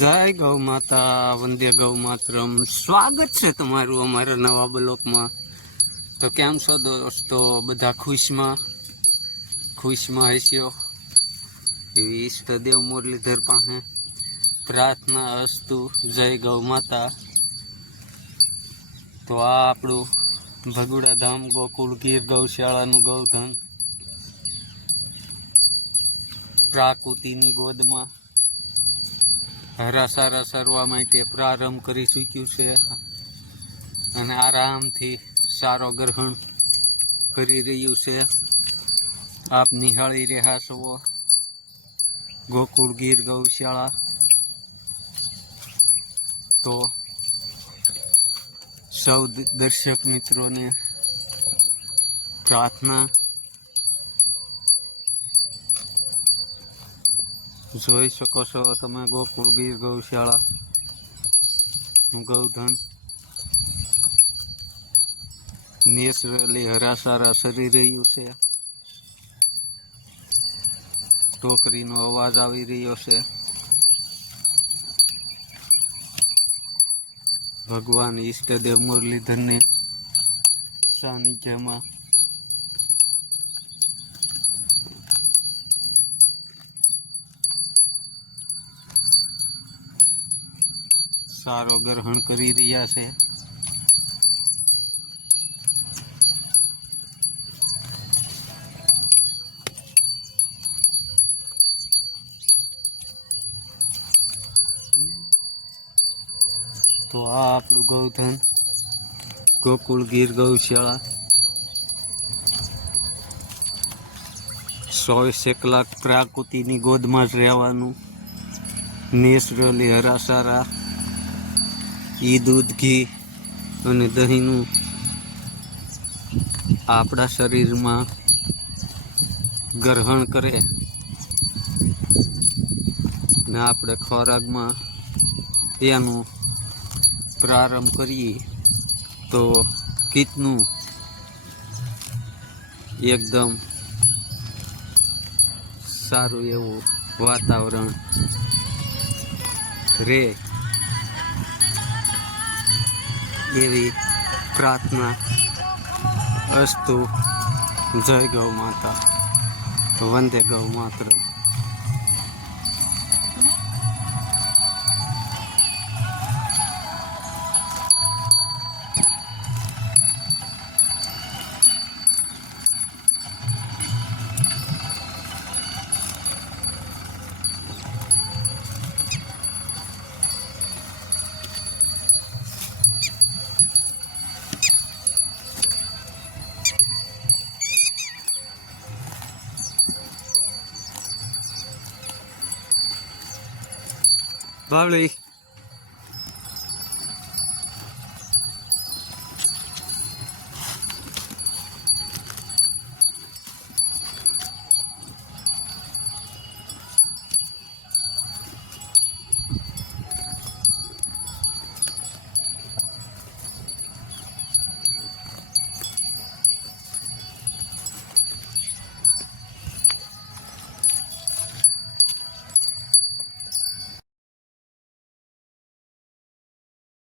જય ગૌ માતા, વંદે ગૌ માતરમ. સ્વાગત છે તમારું અમારા નવા બ્લોકમાં. તો કેમ છો દોસ્તો? બધા ખુશમાં હસ્યો એવી ઈષ્ટદેવ મુરલીધર પાસે પ્રાર્થના અસ્તુ. જય ગૌ માતા. તો આ આપણું ભગુડા ધામ ગોકુળ ગીર ગૌશાળાનું ગૌધન પ્રાકૃતિની ગોદમાં હરાસારા સરવા માટે પ્રારંભ કરી ચૂક્યું છે અને આરામથી સારો ગ્રહણ કરી રહ્યું છે. આપ નિહાળી રહ્યા છો ગોકુળ ગીર ગૌશાળા. તો સૌ દર્શક મિત્રોને પ્રાર્થના, જોઈ શકો છો તમે ગોકુળ ગીર ગૌશાળા ગૌધન નેચરલી હરાસારા સરી રહ્યું છે. ટોકરીનો અવાજ આવી રહ્યો છે. ભગવાન ઈષ્ટદેવ મુરલીધરને સાનિધ્યમાં સારો ગ્રહણ કરી રહ્યા છે. તો આ આપણું ગૌધન ગોકુળ ગીર ગૌશાળા 100 કલાક પ્રાકૃતિની ગોદમાં જ રહેવાનું. નેચરલી હરાસારા ઈ દૂધ, ઘી અને દહીંનું આપણા શરીરમાં ગ્રહણ કરે ને આપણે ખોરાકમાં એનું પ્રારંભ કરીએ તો કેટલું એકદમ સારું એવું વાતાવરણ રહે એવી પ્રાર્થના અસ્તુ. જય ગૌ માતા, વંદે ગૌ માતરમ. Lovely.